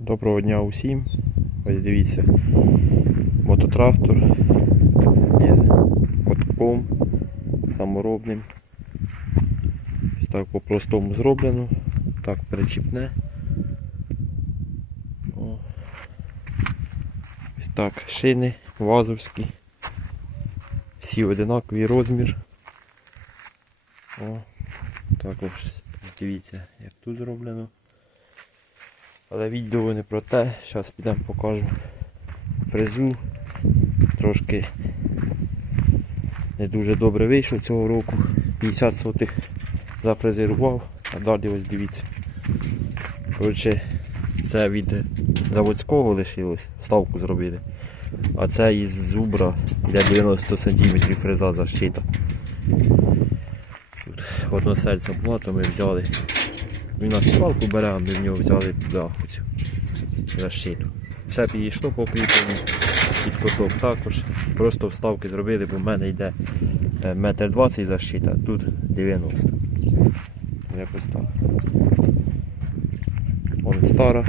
Доброго дня усім. Ось дивіться. Мототрактор із котком саморобним. Ось так по-простому зроблено. Так перечіпне. Ось так шини вазовські. Всі одинаковий розмір. О. Також дивіться, як тут зроблено. Але відео не про те, зараз підемо покажу фрезу. Трошки не дуже добре вийшло цього року. 50 сотих зафрезерував, а далі ось дивіться. Коротше, це від заводського лишилось, ставку зробили. А це із зубра для 90 см фреза защита. Тут односельця була, то ми взяли. Він на свалку бере, а ми в нього взяли бляху цю защиту. Все підійшло по кріпленню, під коток також. Просто вставки зробили, бо в мене йде е, метр двадцять защита, тут 90. Якось так. Вон стара,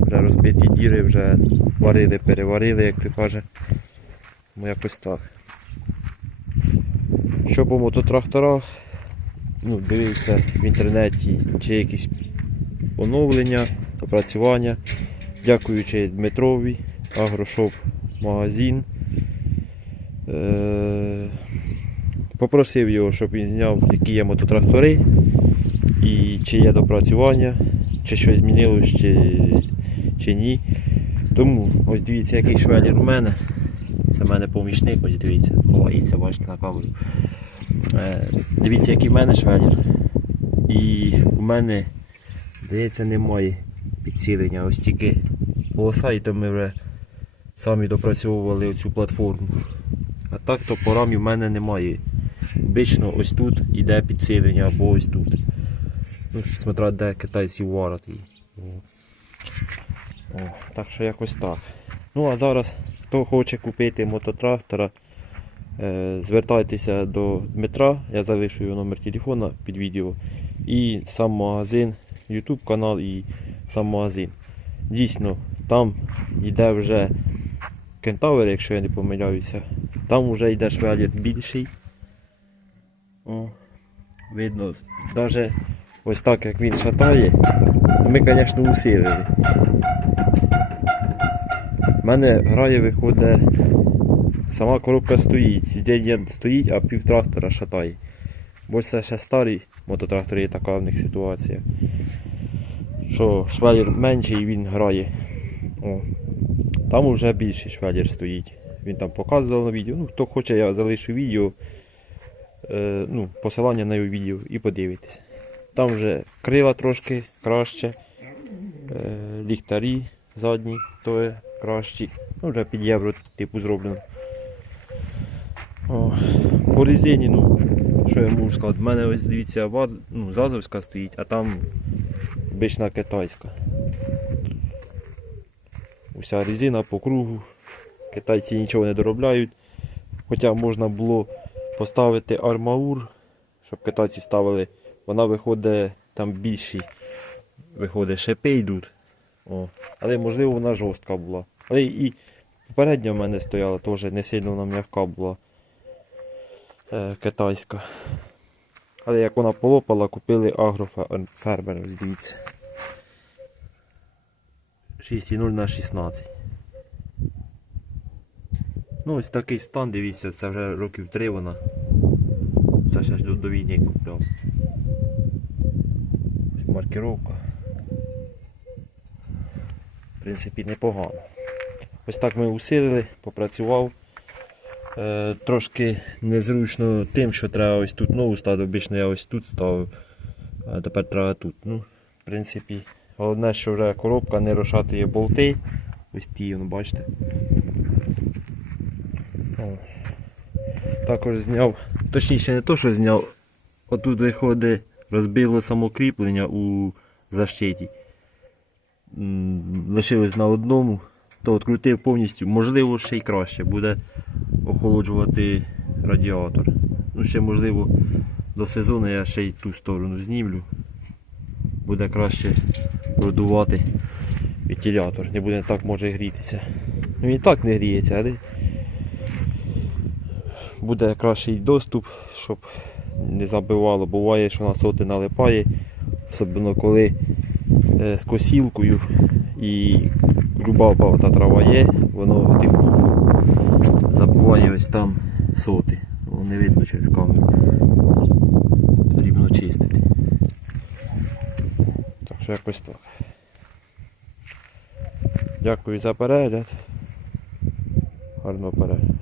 вже розбиті діри, вже варили, переварили, як ти каже. Ну якось так. Що по мототракторах? Ну, дивився в інтернеті, чи якісь оновлення, опрацювання. Дякуючи Дмитрові, Агрошоп магазин. Е- попросив його, щоб він зняв, які є мототрактори і чи є допрацювання, чи щось змінилось, чи, чи ні. Тому ось дивіться, який швелір у мене. Це в мене помічник, ось дивіться, ховається, бачите на камеру. Е, Дивіться, який в мене швелір. І у мене, здається, немає підсилення. Ось тільки полоса, і то ми вже самі допрацьовували оцю платформу. А так то по рамі в мене немає. Обично ось тут іде підсилення або ось тут. Ну, смотря де китайці варять її. Так що якось так. Ну а зараз хто хоче купити мототрактора. Е, Звертайтеся до Дмитра, я залишу його номер телефона під відео. І сам магазин, YouTube канал і сам магазин. Дійсно, там йде вже кентавр, якщо я не помиляюся. Там вже йде швелір більший. О, видно, навіть ось так як він шатає, ми, звісно, усилили. У мене грає виходить Сама коробка стоїть, сидіння стоїть, а півтрактора шатає. Бо це ще старі мототрактори, є така в них ситуація. Що швелір менший і він грає. О. Там вже більший швелір стоїть. Він там показував на відео. Ну, хто хоче, я залишу відео. Е, ну, посилання на його відео і подивитися. Там вже крила трошки краще. Е, ліхтарі задні, то кращі. Ну, вже під євро типу зроблено. По резині, ну, що я можу сказати, в мене ось дивіться, ваз, ну, зазовська стоїть, а там обична китайська. Уся резина по кругу. Китайці нічого не доробляють. Хоча можна було поставити армаур, щоб китайці ставили, вона виходить там більші, виходить шипи йдуть. О. Але можливо вона жорстка була. Але і попередня в мене стояла теж не сильно вона м'яка була китайська. Але як вона полопала, купили агрофермер, дивіться. 6,0 на 16. Ну ось такий стан, дивіться, це вже років 3 вона. Це ще ж до, до війни купляв. Ось маркировка. В принципі, непогано. Ось так ми усилили, попрацював. Е, трошки незручно тим, що треба ось тут нову ставити. Обично я ось тут ставив, а тепер треба тут. Ну, В принципі, головне, що вже коробка не розшатує болти. Ось ті, ну, бачите. О. Також зняв, точніше не то, що зняв, отут виходить, розбило самокріплення у защиті. Лишилось на одному, то відкрутив повністю, можливо, ще й краще буде охолоджувати радіатор. Ну, ще можливо до сезону я ще й ту сторону знімлю. Буде краще продувати вентилятор, не буде так може грітися. Ну і так не гріється, але буде кращий доступ, щоб не забивало. Буває, що на соти налипає, особливо коли е, з косілкою і груба та трава є, воно тихо забуває ось там соти. Воно не видно через камеру. Потрібно чистити. Так що якось так. Дякую за перегляд. Гарного перегляду.